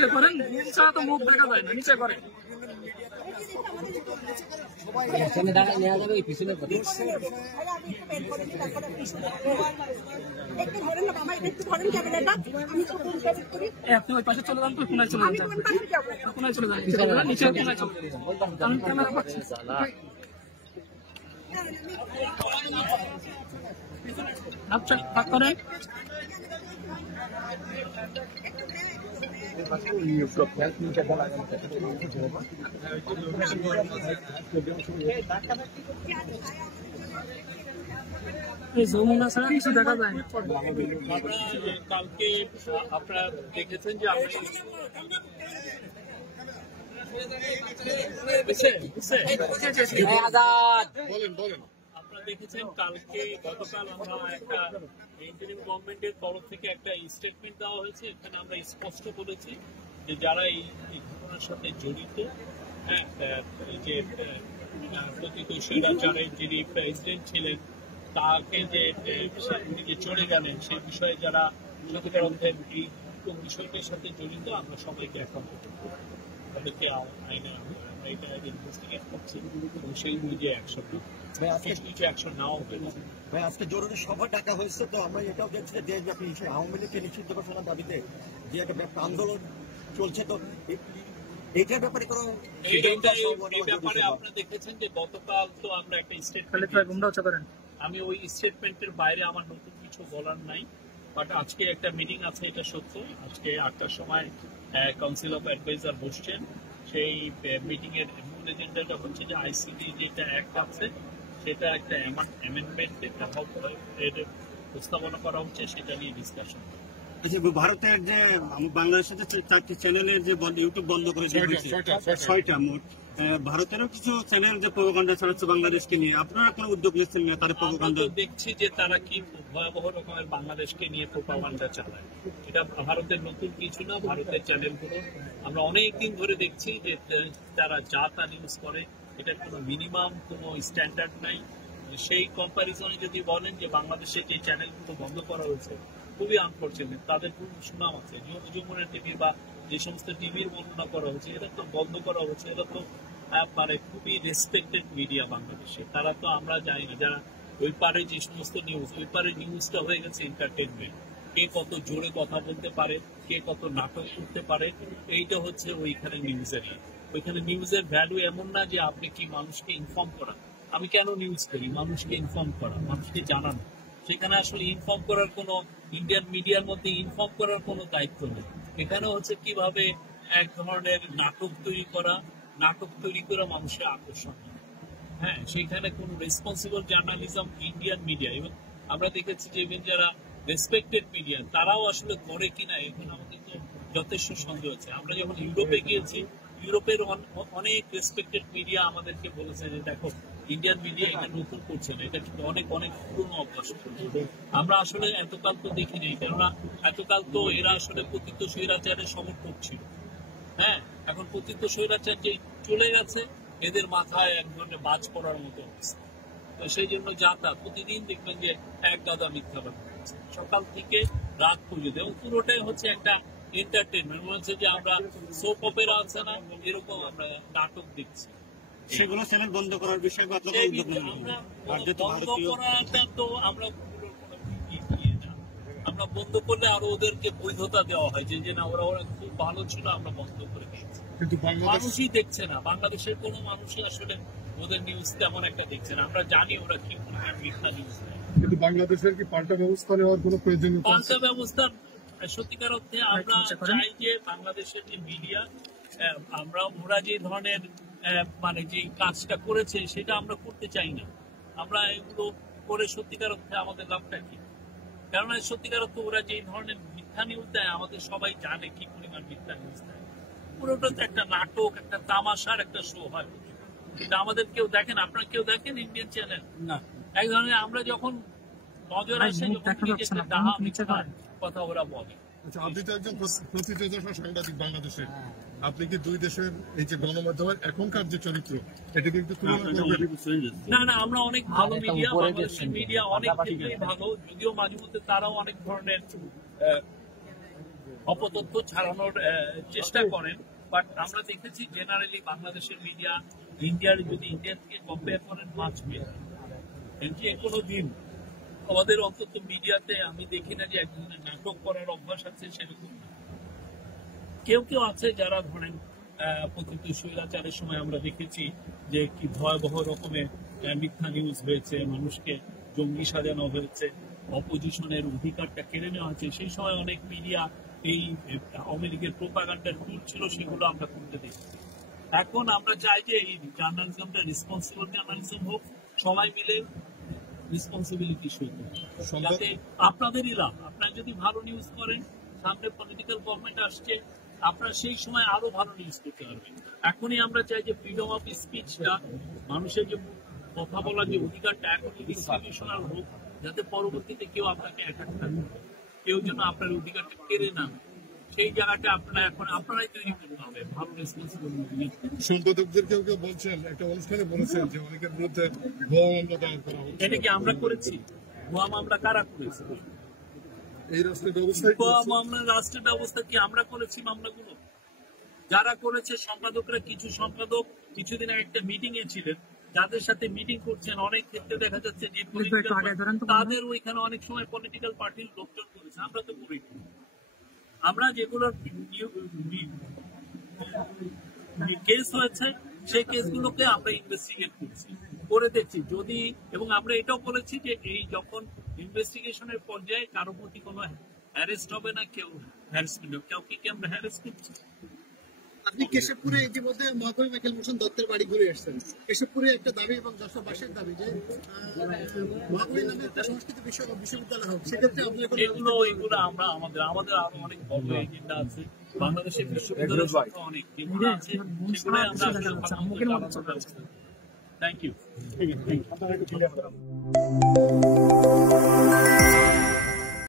নিচে করেন, নিচে তো মুখ দেখা যায় না, নিচে করেন। পিছনে আপনি ওই পাশে চলে যান, তো কোনায় চলে যান, কোনায় চলে যান, নিচে কোনায় চলে যান, ক্যামেরা পাচ্ছি। আচ্ছা ভাগ করেন। যমুনা ছাড়া কিছু দেখা যায় না। কালকে আপনারা দেখেছেন যে আমরা আপনারা দেখেছেন কালকে গতকাল আমরা একটা ইন্টারিম গভর্নমেন্টের তরফ থেকে একটা স্টেটমেন্ট দেওয়া হয়েছে। এখানে আমরা স্পষ্ট বলেছি যে যারা এই ঘটনার সাথে জড়িত, হ্যাঁ, যে প্রকৃত স্বৈরাচারের যিনি প্রেসিডেন্ট ছিলেন তাকে যে চলে গেলেন সেই বিষয়ে যারা সত্যিকার অর্থে এই বিষয়টির সাথে জড়িত আমরা সবাইকে এখন তাদেরকে আইনে এটা ইনভেস্টিগেট করছি এবং সেই অনুযায়ী অ্যাকশন কিছু অ্যাকশন নাও হয়েছে। ভাই আজকে জরুরি সভা ডাকা হয়েছে, তো আমরা এটাও দেখছি যে দেশব্যাপী আওয়ামী লীগকে নিষিদ্ধ ঘোষণার দাবিতে যে একটা আন্দোলন চলছে, তো এইটার ব্যাপারে কোনো আপনারা দেখেছেন যে গতকাল তো আমরা একটা স্টেটমেন্ট, আমি ওই স্টেটমেন্টের বাইরে আমার নতুন কিছু বলার নাই, বাট আজকে একটা মিটিং আছে, এটা সত্য। আজকে 8টার সময় কাউন্সিল অফ অ্যাডভাইজার বসছেন। সেই মিটিং এর মূল এজেন্ডাটা হচ্ছে যে আইসিটি যেটা অ্যাক্ট আছে সেটা একটা অ্যামেন্ডমেন্ট এর প্রস্তাবনা করা হচ্ছে, সেটা নিয়ে ডিসকাশন। ভারতের যে বাংলাদেশের যে 4টি চ্যানেলের যে ইউটিউব বন্ধ করে দিয়েছে 6টা মোট, ভারতেরও কিছু চ্যানেল যে প্রোপাগান্ডা চালাচ্ছে বাংলাদেশকে নিয়ে, আপনারা কোনো উদ্যোগ নিচ্ছেন না? তাদের প্রোপাগান্ডা দেখছি যে তারা কি ভয়াবহ রকমের বাংলাদেশকে নিয়ে প্রোপাগান্ডা চালায়। এটা ভারতের নতুন কিছু না। ভারতের চ্যানেলগুলো আমরা অনেকদিন ধরে দেখছি যে তারা যা তা নিউজ করে, এটার কোনো মিনিমাম কোনো স্ট্যান্ডার্ড নাই। সেই কম্পারিজনে যদি বলেন যে বাংলাদেশের যে চ্যানেলগুলো বন্ধ করা হয়েছে খুবই আনফর্চুনেট, তাদের কোনো সুনাম আছে। যমুনা টিভির বা যে সমস্ত টিভির বর্ণনা করা হচ্ছে এটা তো বন্ধ করা হচ্ছে, এটা তো মানে খুবই রেসপেক্টেড মিডিয়া বাংলাদেশে। তারা তো আমরা জানি না, যারা ওই পারে যে সমস্ত নিউজ, ওই পারে নিউজটা হয়ে গেছে এন্টারটেনমেন্ট। কে কত জোরে কথা বলতে পারে, কে কত নাটক করতে পারে, এইটা হচ্ছে ওইখানে নিউজের। ওইখানে নিউজের ভ্যালু এমন না যে আপনি কি মানুষকে ইনফর্ম করা। আমি কেন নিউজ করি? মানুষকে ইনফর্ম করা, মানুষকে জানানো। সেখানে আসলে ইনফর্ম করার কোনো, ইন্ডিয়ান মিডিয়ার মধ্যে ইনফর্ম করার কোনো দায়িত্ব নেই। এখানে হচ্ছে কিভাবে এক ধরনের নাটক তৈরি করা, নাটক তৈরি করে মানুষের আকর্ষণ। হ্যাঁ, সেখানে কোনো রেসপন্সিবল জার্নালিজম ইন্ডিয়ান মিডিয়া, এবং আমরা দেখেছি যে ইভেন যারা রেসপেক্টেড মিডিয়া তারাও আসলে করে কিনা এখন আমাদের তো যথেষ্ট সন্দেহ আছে। আমরা যখন ইউরোপে গিয়েছি, ইউরোপের অনেক রেসপেক্টেড মিডিয়া আমাদেরকে বলেছে যে দেখো ইন্ডিয়ান মিডিয়া এটা নতুন করছে না, এটা কিন্তু অনেক অনেক পুরনো অভ্যাস। আমরা আসলে এতকাল তো দেখিনি, কেননা এতকাল তো এরা আসলে পতিত স্বৈরাচারের সমর্থক ছিল। হ্যাঁ, এখন পতিত স্বৈরাচার যে চলে গেছে, এদের মাথায় এক ধরনের বাজ পড়ার মতো অবস্থা। তো সেই জন্য যা তা প্রতিদিন দেখবেন যে এক গাদা মিথ্যা কথা বলছে সকাল থেকে রাত পর্যন্ত, এবং পুরোটাই হচ্ছে একটা এন্টারটেনমেন্ট। মনে হচ্ছে যে আমরা সোপ অপেরা আছে না, এরকম আমরা নাটক দেখছি। সেগুলো চ্যানেল বন্ধ করার বিষয়ে বন্ধ করাটা তো আমরা বন্ধ করলে আরো ওদেরকে বৈধতা দেওয়া হয় যে না ওরা খুব ভালো ছিল, আমরা বন্ধ করে দিয়েছি। কিন্তু মানুষই দেখছে না, বাংলাদেশের কোনো মানুষই আসলে ওদের নিউজ তেমন একটা দেখছে না। আমরা জানি ওরা কি মিথ্যা নিউজ দেয়। কিন্তু বাংলাদেশের কি পাল্টা ব্যবস্থা নেওয়ার কোনো প্রয়োজন? পাল্টা ব্যবস্থা সত্যিকার অর্থে আমরা চাই যে বাংলাদেশের যে মিডিয়া, আমরা ওরা যে ধরনের মানে যে কাজটা করেছে সেটা আমরা করতে চাই না। আমরা এগুলো করে সত্যিকার অর্থে আমাদের লাভটা কি? কেননা সত্যিকার অর্থে ওরা যে ধরনের মিথ্যা নিউজ দেয়, আমাদের সবাই জানে কি পরিমাণ মিথ্যা নিউজ দেয়। পুরোটা একটা নাটক, একটা তামাশার একটা শো হয়। কিন্তু আমাদের কেউ দেখেন, আপনারা কেউ দেখেন ইন্ডিয়ান চ্যানেল না? এক ধরনের আমরা যখন নজর আসে, কথা ওরা বলে। আচ্ছা, আপনি তো একজন প্রতিযোগিতা সাংবাদিক বাংলাদেশের, আপনি কি দুই দেশের এই যে গণমাধ্যমের এখনকার যে চরিত্র এটা কিন্তু না না, আমরা অনেক ভালো মিডিয়া, বাংলাদেশের মিডিয়া অনেক ক্ষেত্রেই ভালো, যদিও মাঝে মধ্যে তারাও অনেক ধরনের অপতথ্য ছড়ানোর চেষ্টা করেন। বাট আমরা দেখেছি জেনারেলি বাংলাদেশের মিডিয়া ইন্ডিয়ার যদি ইন্ডিয়া থেকে কম্পেয়ার করেন মাছ পেয়ে যে কোনো দিন আমাদের অন্তত মিডিয়াতে আমি দেখি না যে একজনের নাটক করার অভ্যাস আছে সেরকম না। কেউ কেউ আছে যারা ধরেন পতিত স্বৈরাচারের সময় আমরা দেখেছি যে কি ভয়াবহ রকমের মিথ্যা নিউজ হয়েছে, মানুষকে জঙ্গি সাজানো হয়েছে, অপোজিশনের অধিকারটা কেড়ে নেওয়া হয়েছে। সেই সময় অনেক মিডিয়া এই আওয়ামী লীগের প্রোপাগান্ডার টুল ছিল, সেগুলো আমরা করতে দেখছি। এখন আমরা চাই যে এই জার্নালিজমটা রেসপন্সিবল জার্নালিজম হোক, সবাই মিলে রেসপন্সিবিলিটি শুরু যাতে আপনাদেরই লাভ। আপনারা যদি ভালো নিউজ করেন, সামনে পলিটিক্যাল গভর্নমেন্ট আসছে, আপনারা সেই সময় আরো ভালো নিউজ করতে পারবেন। এখনই আমরা চাই যে ফ্রিডম অফ স্পিচটা, মানুষের যে কথা বলার যে অধিকারটা এখনই ডিসক্রিমিনেশনাল হোক, যাতে পরবর্তীতে কেউ আপনাকে অ্যাটাক না করে, কেউ যেন আপনার অধিকারটা কেড়ে না নেয়। সেই জায়গাটা আপনারা এখন আপনারাই তৈরি করতে হবে ভালো রেসপন্সিবিলিটি। সম্পাদকদের কেউ কেউ বলছেন, একটা অনুষ্ঠানে বলেছেন যে অনেকের বিরুদ্ধে ভুয়া মামলা দায়ের করা হচ্ছে। এটা কি আমরা করেছি? ভুয়া মামলা কারা করেছে? এই রাষ্ট্রের ব্যবস্থায় ভুয়া মামলা রাষ্ট্রের ব্যবস্থা কি আমরা করেছি? মামলাগুলো যারা করেছে সম্পাদকরা, কিছু সম্পাদক কিছুদিন আগে একটা মিটিং এ ছিলেন, যাদের সাথে মিটিং করছেন অনেক ক্ষেত্রে দেখা যাচ্ছে যে তাদের ওইখানে অনেক সময় পলিটিক্যাল পার্টির লোকজন করেছে। আমরা তো করি, আমরা যেগুলো কেস হয়েছে সেই কেসগুলোকে আমরা ইনভেস্টিগেট করছি, করে দেখছি যদি, এবং আমরা এটাও বলেছি যে এই যখন ইনভেস্টিগেশনের পর্যায়ে কারো প্রতি কোনো হ্যারেস্ট হবে না, কেউ হ্যারাসমেন্ট হবে, কাউকে কি আমরা হ্যারেস করছি? আপনি কেশবপুরে ইতিমধ্যে মহাকবি মাইকেল মোহন দত্তের বাড়ি ঘুরে এসেছেন। কেশবপুরে একটা দাবি এবং দর্শকবাসীর দাবি যে মহাকবি নামে একটা সংস্কৃত বিশ্ববিদ্যালয় হোক, সেক্ষেত্রে আপনি এগুলো আমরা আমাদের আরো অনেক বড় এজেন্ডা আছে। বাংলাদেশের বিশ্ববিদ্যালয় সংখ্যা অনেক, যেগুলো আছে সেগুলোই আমরা থ্যাংক ইউ।